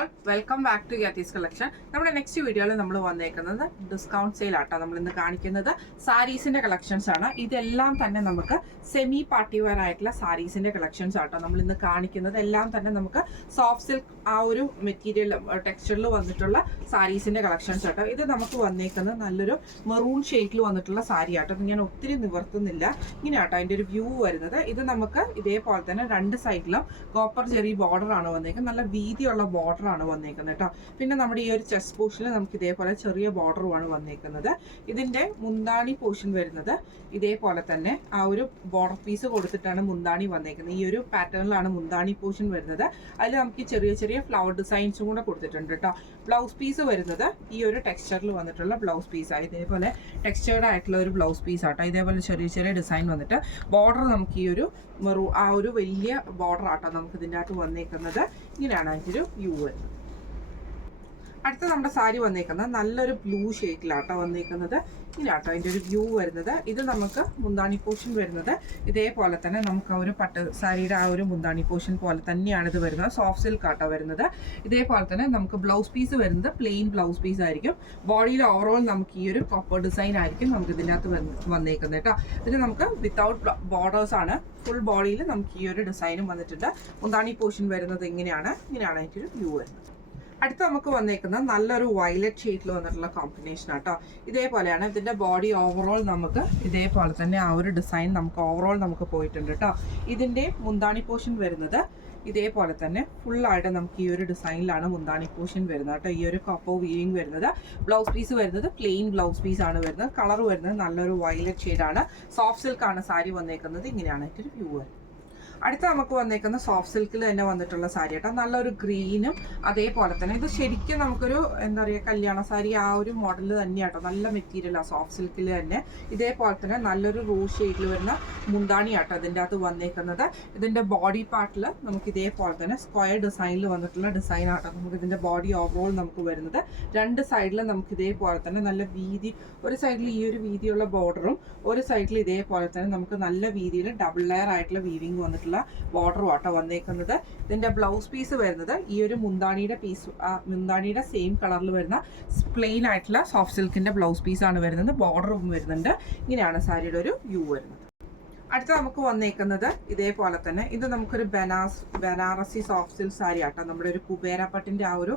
All welcome back to ഗ്യാറ്റീസ് collection. നമ്മുടെ next വീഡിയോയിൽ നമ്മൾ വന്നേക്കുന്നത് ഡിസ്കൗണ്ട് സെയിൽ ആട്ടോ. നമ്മൾ ഇന്ന് കാണിക്കുന്നത് സാരീസിന്റെ കളക്ഷൻസ് ആണ്. ഇതെല്ലാം തന്നെ നമുക്ക് സെമി പാർട്ടി വെയർ ആയിട്ടുള്ള സാരീസിന്റെ കളക്ഷൻസ് ആട്ടോ. നമ്മൾ ഇന്ന് കാണിക്കുന്നത് എല്ലാം തന്നെ നമുക്ക് സോഫ്റ്റ് സിൽക്ക് ആ ഒരു മെറ്റീരിയൽ ടെക്സ്ചറിൽ വന്നിട്ടുള്ള സാരീസിന്റെ കളക്ഷൻസ് ആട്ടോ. ഇത് നമുക്ക് വന്നേക്കുന്നത് നല്ലൊരു മെറൂൺ ഷെയ്ഡിൽ വന്നിട്ടുള്ള സാരി ആട്ടോ. ഞാൻ ഒത്തിരി നിവർത്തുന്നില്ല, ഇങ്ങനെ ആട്ടോ അതിന്റെ ഒരു വ്യൂ വരുന്നത്. ഇത് നമുക്ക് ഇതേപോലെ തന്നെ രണ്ട് സൈഡിലും കോപ്പർ ജെറി ബോർഡർ ആണ് വന്നേക്കുന്നത്. നല്ല വീതിയുള്ള ബോർഡർ ആണ് വന്നേക്കുന്നത് കേട്ടോ. പിന്നെ നമ്മുടെ ഈ ഒരു ചെസ്റ്റ് പോർഷനിൽ നമുക്ക് ഇതേപോലെ ചെറിയ ബോർഡറുമാണ് വന്നേക്കുന്നത്. ഇതിന്റെ മുന്താണി പോർഷൻ വരുന്നത് ഇതേപോലെ തന്നെ ആ ഒരു ബോർഡർ പീസ് കൊടുത്തിട്ടാണ് മുന്താണി വന്നേക്കുന്നത്. ഈ ഒരു പാറ്റേണിലാണ് മുന്താണി പോർഷൻ വരുന്നത്. അതിൽ നമുക്ക് ചെറിയ ചെറിയ ഫ്ലവർ ഡിസൈൻസും കൂടെ കൊടുത്തിട്ടുണ്ട് കേട്ടോ. ബ്ലൗസ് പീസ് വരുന്നത് ഈ ഒരു ടെക്സ്ചറിൽ വന്നിട്ടുള്ള ബ്ലൗസ് പീസാണ്. ഇതേപോലെ ടെക്സ്ചേർഡ് ആയിട്ടുള്ള ഒരു ബ്ലൗസ് പീസ് ആട്ടോ. ഇതേപോലെ ചെറിയ ചെറിയ ഡിസൈൻ വന്നിട്ട് ബോർഡർ നമുക്ക് ഈ ഒരു ആ ഒരു വലിയ ബോർഡർ ആട്ടോ നമുക്ക് ഇതിൻ്റെ അകത്ത് വന്നേക്കുന്നത്. ഇങ്ങനെയാണ് അതിൻ്റെ ഒരു വ്യൂ വരുന്നത്. അടുത്ത നമ്മുടെ സാരി വന്നേക്കുന്നത് നല്ലൊരു ബ്ലൂ ഷെയ്ഡിലാട്ടോ വന്നേക്കുന്നത്. ഇങ്ങനെയാട്ടോ അതിൻ്റെ ഒരു വ്യൂ വരുന്നത്. ഇത് നമുക്ക് മുന്താണി പോർഷൻ വരുന്നത് ഇതേപോലെ തന്നെ നമുക്ക് ആ ഒരു പട്ട് സാരിയുടെ ആ ഒരു മുന്താണി പോർഷൻ പോലെ തന്നെയാണ് ഇത് വരുന്നത്. സോഫ്റ്റ് സിൽക്ക് ആട്ടോ വരുന്നത്. ഇതേപോലെ തന്നെ നമുക്ക് ബ്ലൗസ് പീസ് വരുന്നത് പ്ലെയിൻ ബ്ലൗസ് പീസ് ആയിരിക്കും. ബോഡിയിൽ ഓവറോൾ നമുക്ക് ഈ ഒരു കോപ്പർ ഡിസൈൻ ആയിരിക്കും നമുക്ക് ഇതിൻ്റെ അകത്ത് വന്നേക്കുന്നത് കേട്ടോ. ഇതിന് നമുക്ക് വിത്തൗട്ട് ബോർഡേഴ്സ് ആണ്. ഫുൾ ബോഡിയിൽ നമുക്ക് ഈ ഒരു ഡിസൈനും വന്നിട്ടുണ്ട്. മുന്താണി പോർഷൻ വരുന്നത് ഇങ്ങനെയാണ് അതിൻ്റെ ഒരു വ്യൂ വരുന്നത്. അടുത്ത് നമുക്ക് വന്നേക്കുന്നത് നല്ലൊരു വയലറ്റ് ഷെയ്ഡിൽ വന്നിട്ടുള്ള കോമ്പിനേഷൻ ആട്ടോ. ഇതേപോലെയാണ് ഇതിന്റെ ബോഡി ഓവറോൾ നമുക്ക് ഇതേപോലെ തന്നെ ആ ഒരു ഡിസൈൻ നമുക്ക് ഓവറോൾ നമുക്ക് പോയിട്ടുണ്ട് കേട്ടോ. ഇതിന്റെ മുന്താണി പോർഷൻ വരുന്നത് ഇതേപോലെ തന്നെ ഫുള്ളായിട്ട് നമുക്ക് ഈ ഒരു ഡിസൈനിലാണ് മുന്താണി പോർഷൻ വരുന്നത് കേട്ടോ. ഈ ഒരു കോപ്പർ വീവിങ് വരുന്നത്. ബ്ലൗസ് പീസ് വരുന്നത് പ്ലെയിൻ ബ്ലൗസ് പീസ് ആണ് വരുന്നത്. കളർ വരുന്നത് നല്ലൊരു വയലറ്റ് ഷെയ്ഡാണ്. സോഫ്റ്റ് സിൽക്ക് ആണ് സാരി വന്നേക്കുന്നത്. ഇങ്ങനെയാണ് ഇതിന്റെ വ്യൂ വരുന്നത്. അടുത്ത നമുക്ക് വന്നേക്കുന്ന സോഫ്റ്റ് സിൽക്കിൽ തന്നെ വന്നിട്ടുള്ള സാരി കേട്ടോ. നല്ലൊരു ഗ്രീനും അതേപോലെ തന്നെ ഇത് ശരിക്കും നമുക്കൊരു എന്താ പറയുക കല്യാണ സാരി ആ ഒരു മോഡൽ തന്നെയാട്ടോ. നല്ല മെറ്റീരിയലാണ് സോഫ്റ്റ് സിൽക്കിൽ തന്നെ. ഇതേപോലെ തന്നെ നല്ലൊരു റോസ് ഷെയ്ഡിൽ വരുന്ന മുന്താണിയാട്ടോ ഇതിൻ്റെ അകത്ത് വന്നേക്കുന്നത്. ഇതിൻ്റെ ബോഡി പാർട്ടിൽ നമുക്ക് ഇതേപോലെ തന്നെ സ്ക്വയർ ഡിസൈനിൽ വന്നിട്ടുള്ള ഡിസൈൻ ആട്ടോ നമുക്ക് ഇതിൻ്റെ ബോഡി ഓവറോൾ നമുക്ക് വരുന്നത്. രണ്ട് സൈഡിലും നമുക്ക് ഇതേപോലെ തന്നെ നല്ല വീതി, ഒരു സൈഡിൽ ഈ ഒരു വീതിയുള്ള ബോർഡറും ഒരു സൈഡിൽ ഇതേപോലെ തന്നെ നമുക്ക് നല്ല വീതിയിൽ ഡബിൾ ലെയർ ആയിട്ടുള്ള വീവിങ് വന്നിട്ടുള്ള ബോർഡർ ആട്ടോ വന്നേക്കുന്നത്. ഇതിന്റെ ബ്ലൗസ് പീസ് വരുന്നത് ഈ ഒരു മുന്താണിയുടെ പീസ്, മുന്താണിയുടെ സെയിം കളറിൽ വരുന്ന പ്ലെയിൻ ആയിട്ടുള്ള സോഫ്റ്റ് സിൽക്കിന്റെ ബ്ലൗസ് പീസ് ആണ് വരുന്നത്. ബോർഡറും വരുന്നുണ്ട്. ഇങ്ങനെയാണ് സാരിയുടെ ഒരു വ്യൂ വരുന്നത്. അടുത്ത നമുക്ക് വന്നേക്കുന്നത് ഇതേപോലെ തന്നെ ഇത് നമുക്കൊരു ബനാറസി സോഫ്റ്റ് സിൽക്ക് സാരി ആട്ടോ. നമ്മുടെ ഒരു കുബേര പട്ടിന്റെ ആ ഒരു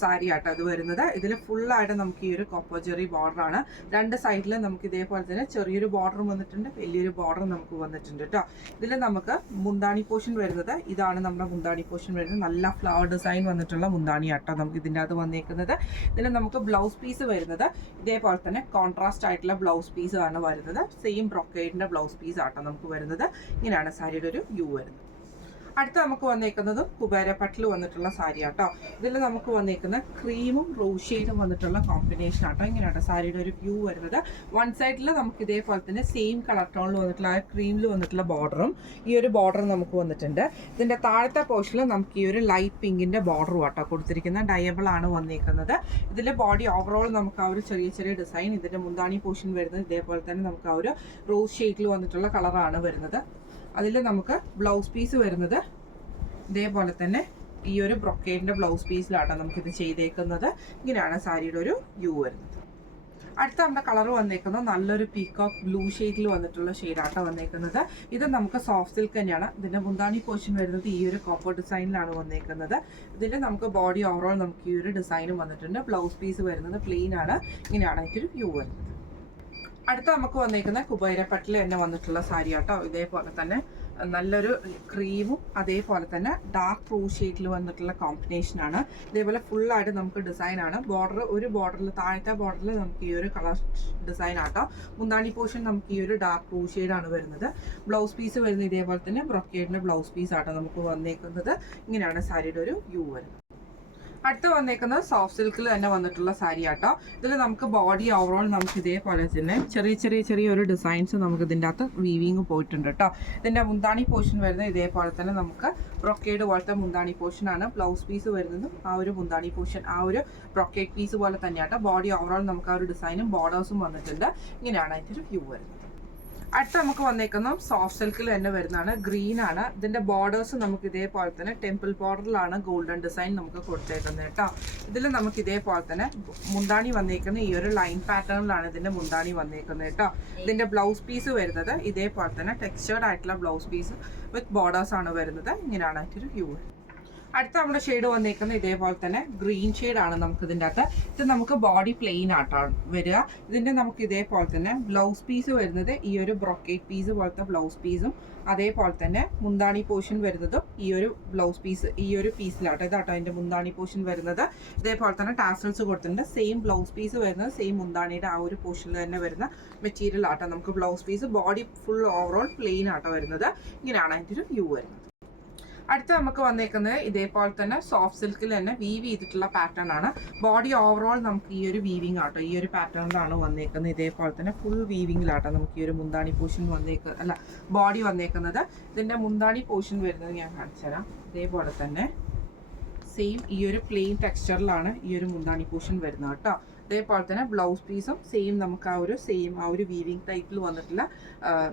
സാരി ആട്ടോ ഇത് വരുന്നത്. ഇതിൽ ഫുള്ളായിട്ട് നമുക്ക് ഈ ഒരു കോപ്പർ ജെറി ബോർഡറാണ്. രണ്ട് സൈഡിൽ നമുക്ക് ഇതേപോലെ തന്നെ ചെറിയൊരു ബോർഡർ വന്നിട്ടുണ്ട്, വലിയൊരു ബോർഡർ നമുക്ക് വന്നിട്ടുണ്ട് കേട്ടോ. ഇതിൽ നമുക്ക് മുന്താണി പോർഷൻ വരുന്നത് ഇതാണ് നമ്മുടെ മുന്താണി പോർഷൻ വരുന്നത്. നല്ല ഫ്ലവർ ഡിസൈൻ വന്നിട്ടുള്ള മുന്താണി ആട്ടോ നമുക്ക് ഇതിൻ്റെ അകത്ത് വന്നേക്കുന്നത്. ഇതിൽ നമുക്ക് ബ്ലൗസ് പീസ് വരുന്നത് ഇതേപോലെ തന്നെ കോൺട്രാസ്റ്റ് ആയിട്ടുള്ള ബ്ലൗസ് പീസ് ആണ് വരുന്നത്. സെയിം ബ്രൊക്കേഡിന്റെ ബ്ലൗസ് പീസ് ആട്ടോ നമുക്ക് വരുന്നത്. ഇങ്ങനെയാണ് സാരിയുടെ ഒരു വ്യൂ വരുന്നത്. അടുത്ത നമുക്ക് വന്നേക്കുന്നതും കുബേരപ്പട്ടിൽ വന്നിട്ടുള്ള സാരി ആട്ടോ. ഇതിൽ നമുക്ക് വന്നേക്കുന്ന ക്രീമും റോസ് ഷെയ്ഡും വന്നിട്ടുള്ള കോമ്പിനേഷൻ ആട്ടോ. ഇങ്ങനെയാണ് സാരിയുടെ ഒരു വ്യൂ വരുന്നത്. വൺ സൈഡിൽ നമുക്ക് ഇതേപോലെ തന്നെ സെയിം കളർ ടോണിൽ വന്നിട്ടുള്ള ആ ക്രീമിൽ വന്നിട്ടുള്ള ബോർഡറും ഈ ഒരു ബോർഡറും നമുക്ക് വന്നിട്ടുണ്ട്. ഇതിന്റെ താഴത്തെ പോർഷനിൽ നമുക്ക് ഈ ഒരു ലൈറ്റ് പിങ്കിന്റെ ബോർഡറും ആട്ടോ കൊടുത്തിരിക്കുന്ന ഡയബിൾ ആണ് വന്നേക്കുന്നത്. ഇതിന്റെ ബോഡി ഓവറോൾ നമുക്ക് ആ ഒരു ചെറിയ ചെറിയ ഡിസൈൻ, ഇതിന്റെ മുന്താണി പോർഷൻ വരുന്നത് ഇതേപോലെ തന്നെ നമുക്ക് ആ ഒരു റോസ് ഷെയ്ഡിൽ വന്നിട്ടുള്ള കളറാണ് വരുന്നത്. അതിൽ നമുക്ക് ബ്ലൗസ് പീസ് വരുന്നത് ഇതേപോലെ തന്നെ ഈ ഒരു ബ്രൊക്കേഡിന്റെ ബ്ലൗസ് പീസിലാട്ടോ നമുക്കിത് ചെയ്തേക്കുന്നത്. ഇങ്ങനെയാണ് സാരിയുടെ ഒരു വ്യൂ വരുന്നത്. അടുത്ത നമ്മുടെ കളർ വന്നേക്കുന്നത് നല്ലൊരു പീകോക്ക് ബ്ലൂ ഷെയ്ഡിൽ വന്നിട്ടുള്ള ഷെയ്ഡാട്ടോ വന്നേക്കുന്നത്. ഇത് നമുക്ക് സോഫ്റ്റ് സിൽക്ക് തന്നെയാണ്. ഇതിന്റെ മുന്താണി പോർഷൻ വരുന്നത് ഈ ഒരു കോപ്പർ ഡിസൈനിലാണ് വന്നേക്കുന്നത്. ഇതിന്റെ നമുക്ക് ബോഡി ഓവറോൾ നമുക്ക് ഈ ഒരു ഡിസൈനും വന്നിട്ടുണ്ട്. ബ്ലൗസ് പീസ് വരുന്നത് പ്ലെയിൻ ആണ്. ഇങ്ങനെയാണ് അതിൻ്റെ ഒരു വ്യൂ വരുന്നത്. അടുത്ത നമുക്ക് വന്നേക്കുന്ന കുബേരപ്പട്ടിൽ തന്നെ വന്നിട്ടുള്ള സാരി ആട്ടോ. ഇതേപോലെ തന്നെ നല്ലൊരു ക്രീമും അതേപോലെ തന്നെ ഡാർക്ക് റോസ് ഷെയ്ഡിൽ വന്നിട്ടുള്ള കോമ്പിനേഷനാണ്. ഇതേപോലെ ഫുള്ളായിട്ട് നമുക്ക് ഡിസൈനാണ്. ബോർഡർ ഒരു ബോർഡറിൽ താഴത്തെ ബോർഡറിൽ നമുക്ക് ഈ ഒരു കളർ ഡിസൈൻ ആട്ടോ. മുന്താണി പോർഷൻ നമുക്ക് ഈ ഒരു ഡാർക്ക് റോസ് ഷെയ്ഡാണ് വരുന്നത്. ബ്ലൗസ് പീസ് വരുന്നത് ഇതേപോലെ തന്നെ ബ്രൊക്കേഡിന്റെ ബ്ലൗസ് പീസ് ആട്ടോ നമുക്ക് വന്നേക്കുന്നത്. ഇങ്ങനെയാണ് സാരിയുടെ ഒരു വ്യൂ വരുന്നത്. അടുത്ത വന്നേക്കുന്നത് സോഫ്റ്റ് സിൽക്കിൽ തന്നെ വന്നിട്ടുള്ള സാരി ആട്ടോ. ഇതിൽ നമുക്ക് ബോഡി ഓവറോൾ നമുക്ക് ഇതേപോലെ തന്നെ ചെറിയ ഒരു ഡിസൈൻസ് നമുക്ക് ഇതിൻ്റെ അകത്ത് വീവിങ് പോയിട്ടുണ്ട് കേട്ടോ. ഇതിൻ്റെ മുന്താണി പോർഷൻ വരുന്നത് ഇതേപോലെ തന്നെ നമുക്ക് ബ്രൊക്കേഡ് പോലത്തെ മുന്താണി പോർഷനാണ്. ബ്ലൗസ് പീസ് വരുന്നതും ആ ഒരു മുന്താണി പോർഷൻ ആ ഒരു ബ്രൊക്കേഡ് പീസ് പോലെ തന്നെയാട്ടോ. ബോഡി ഓവറോൾ നമുക്ക് ആ ഒരു ഡിസൈനും ബോർഡേഴ്സും വന്നിട്ടുണ്ട്. ഇങ്ങനെയാണ് അതിൻ്റെ ഒരു വ്യൂ വരുന്നത്. അടുത്ത നമുക്ക് വന്നേക്കുന്ന സോഫ്റ്റ് സിൽക്കിൽ തന്നെ വരുന്നതാണ്. ഗ്രീൻ ആണ്. ഇതിന്റെ ബോർഡേഴ്സ് നമുക്ക് ഇതേപോലെ തന്നെ ടെമ്പിൾ ബോർഡറിലാണ് ഗോൾഡൻ ഡിസൈൻ നമുക്ക് കൊടുത്തേക്കുന്നത് കേട്ടോ. ഇതിൽ നമുക്ക് ഇതേപോലെ തന്നെ മുന്താണി വന്നേക്കുന്ന ഈ ഒരു ലൈൻ പാറ്റേണിലാണ് ഇതിന്റെ മുന്താണി വന്നേക്കുന്നത് കേട്ടോ. ഇതിന്റെ ബ്ലൗസ് പീസ് വരുന്നത് ഇതേപോലെ തന്നെ ടെക്സ്ചേർഡ് ആയിട്ടുള്ള ബ്ലൗസ് പീസ് വിത്ത് ബോർഡേഴ്സ് ആണ് വരുന്നത്. ഇങ്ങനെയാണ് അതിന്റെ വ്യൂ. അടുത്ത നമ്മുടെ ഷെയ്ഡ് വന്നേക്കുന്നത് ഇതേപോലെ തന്നെ ഗ്രീൻ ഷെയ്ഡാണ് നമുക്ക് ഇതിൻ്റെ അകത്ത്. ഇത് നമുക്ക് ബോഡി പ്ലെയിൻ ആയിട്ടാണ് വരിക. ഇതിൻ്റെ നമുക്ക് ഇതേപോലെ തന്നെ ബ്ലൗസ് പീസ് വരുന്നത് ഈ ഒരു ബ്രൊക്കേറ്റ് പീസ് പോലത്തെ ബ്ലൗസ് പീസും അതേപോലെ തന്നെ മുന്താണി പോർഷൻ വരുന്നതും ഈ ഒരു ബ്ലൗസ് പീസ് ഈ ഒരു പീസിലാട്ടോ. ഇതാട്ടോ അതിൻ്റെ മുന്താണി പോർഷൻ വരുന്നത്. ഇതേപോലെ തന്നെ ടാസൽസ് കൊടുത്തിട്ടുണ്ട്. സെയിം ബ്ലൗസ് പീസ് വരുന്നത് സെയിം മുന്താണിയുടെ ആ ഒരു പോർഷനിൽ തന്നെ വരുന്ന മെറ്റീരിയൽ ആട്ടോ. നമുക്ക് blouse piece body full overall plain ആട്ടോ വരുന്നത്. ഇങ്ങനെയാണ് അതിൻ്റെ ഒരു വ്യൂ വരുന്നത്. അടുത്ത നമുക്ക് വന്നേക്കുന്നത് ഇതേപോലെ തന്നെ സോഫ്റ്റ് സിൽക്കിൽ തന്നെ വീവ് ചെയ്തിട്ടുള്ള പാറ്റേൺ ആണ്. ബോഡി ഓവറോൾ നമുക്ക് ഈ ഒരു വീവിങ് ആട്ടോ ഈ ഒരു പാറ്റേണിലാണ് വന്നേക്കുന്നത്. ഇതേപോലെ തന്നെ ഫുൾ വീവിങ്ങിലാട്ടോ നമുക്ക് ഈ ഒരു മുന്താണി പോർഷൻ ബോഡി വന്നേക്കുന്നത്. ഇതിന്റെ മുന്താണി പോർഷൻ വരുന്നത് ഞാൻ കാണിച്ചു തരാം. ഇതേപോലെ തന്നെ സെയിം ഈ ഒരു പ്ലെയിൻ ടെക്സ്ചറിലാണ് ഈ ഒരു മുന്താണി പോർഷൻ വരുന്നത് കേട്ടോ. അതേപോലെ തന്നെ ബ്ലൗസ് പീസും സെയിം നമുക്ക് ആ ഒരു വീവിങ് ടൈപ്പിൽ വന്നിട്ടുള്ള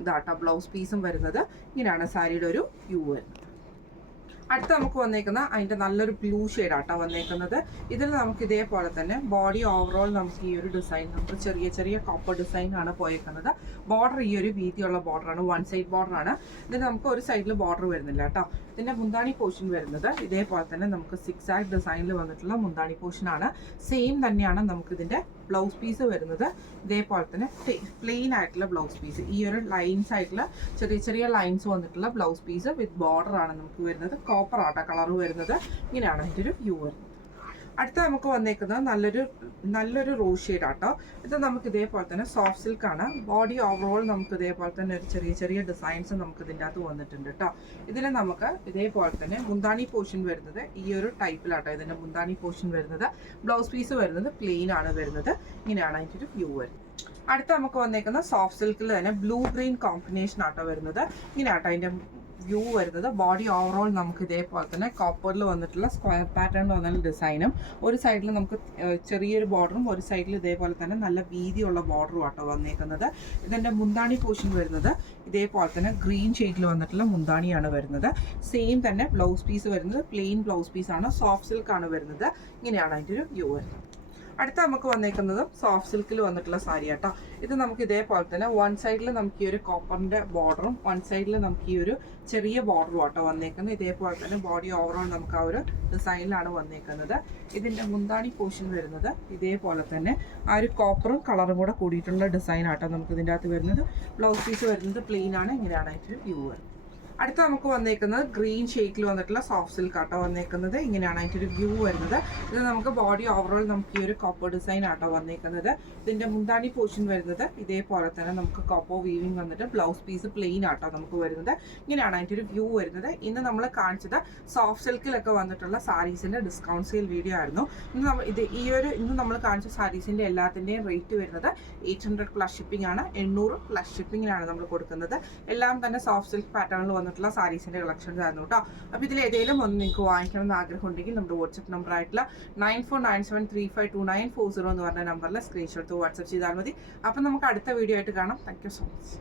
ഇതാട്ടോ ബ്ലൗസ് പീസും വരുന്നത്. ഇങ്ങനെയാണ് സാരിയുടെ ഒരു വ്യൂ വരുന്നത്. അടുത്ത നമുക്ക് വന്നേക്കുന്ന അതിൻ്റെ നല്ലൊരു ബ്ലൂ ഷെയ്ഡാട്ടോ വന്നേക്കുന്നത്. ഇതിൽ നമുക്ക് ഇതേപോലെ തന്നെ ബോഡി ഓവറോൾ നമുക്ക് ഈ ഒരു ഡിസൈൻ നമുക്ക് ചെറിയ ചെറിയ കോപ്പർ ഡിസൈൻ ആണ് പോയേക്കുന്നത്. ബോർഡർ ഈ ഒരു വീതിയുള്ള ബോർഡറാണ്. One side ബോർഡറാണ്. ഇതിന് നമുക്ക് ഒരു സൈഡിൽ ബോർഡർ വരുന്നില്ല കേട്ടോ. ഇതിൻ്റെ മുന്താണി പോർഷൻ വരുന്നത് ഇതേപോലെ തന്നെ നമുക്ക് സിക്സ് ആക്ട് ഡിസൈനിൽ വന്നിട്ടുള്ള മുന്താണി പോർഷനാണ്. സെയിം തന്നെയാണ് നമുക്ക് ഇതിൻ്റെ ബ്ലൗസ് പീസ് വരുന്നത്. ഇതേപോലെ തന്നെ പ്ലെയിൻ ആയിട്ടുള്ള ബ്ലൗസ് പീസ് ഈ ഒരു ലൈൻസ് ആയിട്ടുള്ള ചെറിയ ചെറിയ ലൈൻസ് വന്നിട്ടുള്ള ബ്ലൗസ് പീസ് വിത്ത് ബോർഡർ ആണ് നമുക്ക് വരുന്നത്. കോപ്പർ ആട്ടോ കളർ വരുന്നത്. ഇങ്ങനെയാണ് അതിൻ്റെ ഒരു വ്യൂ വരുന്നത്. അടുത്ത നമുക്ക് വന്നേക്കുന്നത് നല്ലൊരു റോസ് ഷെയ്ഡ് ആട്ടോ. ഇത് നമുക്ക് ഇതേപോലെ തന്നെ സോഫ്റ്റ് സിൽക്ക് ആണ്. ബോഡി ഓവറോൾ നമുക്ക് ഇതേപോലെ തന്നെ ഒരു ചെറിയ ചെറിയ ഡിസൈൻസ് നമുക്ക് ഇതിൻ്റെ അകത്ത് വന്നിട്ടുണ്ട് കേട്ടോ. ഇതിൽ നമുക്ക് ഇതേപോലെ തന്നെ മുന്താണി പോർഷൻ വരുന്നത് ഈ ഒരു ടൈപ്പിലാട്ടോ. ഇതിൻ്റെ മുന്താണി പോർഷൻ വരുന്നത്. ബ്ലൗസ് പീസ് വരുന്നത് പ്ലെയിൻ ആണ് വരുന്നത്. ഇങ്ങനെയാണ് അതിൻ്റെ ഒരു വ്യൂ വരുന്നത്. അടുത്ത നമുക്ക് വന്നേക്കുന്ന സോഫ്റ്റ് സിൽക്കിൽ തന്നെ ബ്ലൂ ഗ്രീൻ കോമ്പിനേഷൻ ആട്ടോ വരുന്നത്. ഇങ്ങനെയാട്ടോ അതിൻ്റെ വ്യൂ വരുന്നത്. ബോഡി ഓവറോൾ നമുക്ക് ഇതേപോലെ തന്നെ കോപ്പറിൽ വന്നിട്ടുള്ള സ്ക്വയർ പാറ്റേൺ വന്നിട്ടുള്ള ഡിസൈനും ഒരു സൈഡിൽ നമുക്ക് ചെറിയൊരു ബോർഡറും ഒരു സൈഡിൽ ഇതേപോലെ തന്നെ നല്ല വീതിയുള്ള ബോർഡറും ആട്ടോ വന്നേക്കുന്നത്. ഇതിൻ്റെ മുന്താണി പോർഷൻ വരുന്നത് ഇതേപോലെ തന്നെ ഗ്രീൻ ഷെയ്ഡിൽ വന്നിട്ടുള്ള മുന്താണിയാണ് വരുന്നത്. സെയിം തന്നെ ബ്ലൗസ് പീസ് വരുന്നത് പ്ലെയിൻ ബ്ലൗസ് പീസാണ്. സോഫ്റ്റ് സിൽക്കാണ് വരുന്നത്. ഇങ്ങനെയാണ് അതിൻ്റെ ഒരു വ്യൂ വരുന്നത്. അടുത്ത നമുക്ക് വന്നേക്കുന്നതും സോഫ്റ്റ് സിൽക്കിൽ വന്നിട്ടുള്ള സാരി ആട്ടോ. ഇത് നമുക്ക് ഇതേപോലെ തന്നെ വൺ സൈഡിൽ നമുക്ക് ഈ ഒരു കോപ്പറിന്റെ ബോർഡറും വൺ സൈഡിൽ നമുക്ക് ഈ ഒരു ചെറിയ ബോർഡറും ആട്ടോ വന്നേക്കുന്നത്. ഇതേപോലെ തന്നെ ബോഡി ഓവറോൾ നമുക്ക് ആ ഒരു ഡിസൈനിലാണ് വന്നേക്കുന്നത്. ഇതിന്റെ മുന്താണി പോർഷൻ വരുന്നത് ഇതേപോലെ തന്നെ ആ ഒരു കോപ്പറും കളറും കൂടെ കൂടിയിട്ടുള്ള ഡിസൈൻ ആട്ടോ നമുക്ക് ഇതിൻ്റെ അകത്ത് വരുന്നത്. ബ്ലൗസ് പീസ് വരുന്നത് പ്ലെയിൻ ആണ്. ഇങ്ങനെയാണ് അതിൻ്റെ വ്യൂ വരുന്നത്. അടുത്ത നമുക്ക് വന്നേക്കുന്നത് ഗ്രീൻ ഷെയ്ഡിൽ വന്നിട്ടുള്ള സോഫ്റ്റ് സിൽക്ക് ആട്ടോ വന്നേക്കുന്നത്. ഇങ്ങനെയാണ് അതിൻ്റെ ഒരു വ്യൂ വരുന്നത്. ഇത് നമുക്ക് ബോഡി ഓവറോൾ നമുക്ക് ഈ ഒരു കോപ്പർ ഡിസൈൻ ആട്ടോ വന്നേക്കുന്നത്. ഇതിൻ്റെ മുന്താണി പോർഷൻ വരുന്നത് ഇതേപോലെ തന്നെ നമുക്ക് കോപ്പർ വീവിങ് വന്നിട്ട് ബ്ലൗസ് പീസ് പ്ലെയിൻ ആട്ടോ നമുക്ക് വരുന്നത്. ഇങ്ങനെയാണ് അതിൻ്റെ ഒരു വ്യൂ വരുന്നത്. ഇന്ന് നമ്മൾ കാണിച്ചത് സോഫ്റ്റ് സിൽക്കിലൊക്കെ വന്നിട്ടുള്ള സാരീസിൻ്റെ ഡിസ്കൗണ്ട് സെയിൽ വീഡിയോ ആയിരുന്നു. ഇന്ന് നമ്മൾ കാണിച്ച സാരീസിൻ്റെ എല്ലാത്തിൻ്റെയും റേറ്റ് വരുന്നത് 800 പ്ലസ് ഷിപ്പിംഗ് ആണ്. 800 പ്ലസ് ഷിപ്പിങ്ങിനാണ് നമ്മൾ കൊടുക്കുന്നത്. എല്ലാം തന്നെ സോഫ്റ്റ് സിൽക്ക് പാറ്റേണിൽ വന്നിട്ടുള്ള സാരീസിന്റെ കളക്ഷൻസ് ആയിരുന്നു കേട്ടോ. അപ്പോൾ ഇതിൽ ഏതെങ്കിലും ഒന്ന് നിങ്ങൾക്ക് വാങ്ങിക്കണം എന്ന് ആഗ്രഹം ഉണ്ടെങ്കിൽ നമ്മുടെ വാട്സ്ആപ്പ് നമ്പർ ആയിട്ടുള്ള 9497352940 എന്ന് പറഞ്ഞ നമ്പറിൽ സ്ക്രീൻഷോട്ട് വാട്സ്ആപ്പ് ചെയ്താൽ മതി. അപ്പം നമുക്ക് അടുത്ത വീഡിയോ ആയിട്ട് കാണാം. Thank you so much.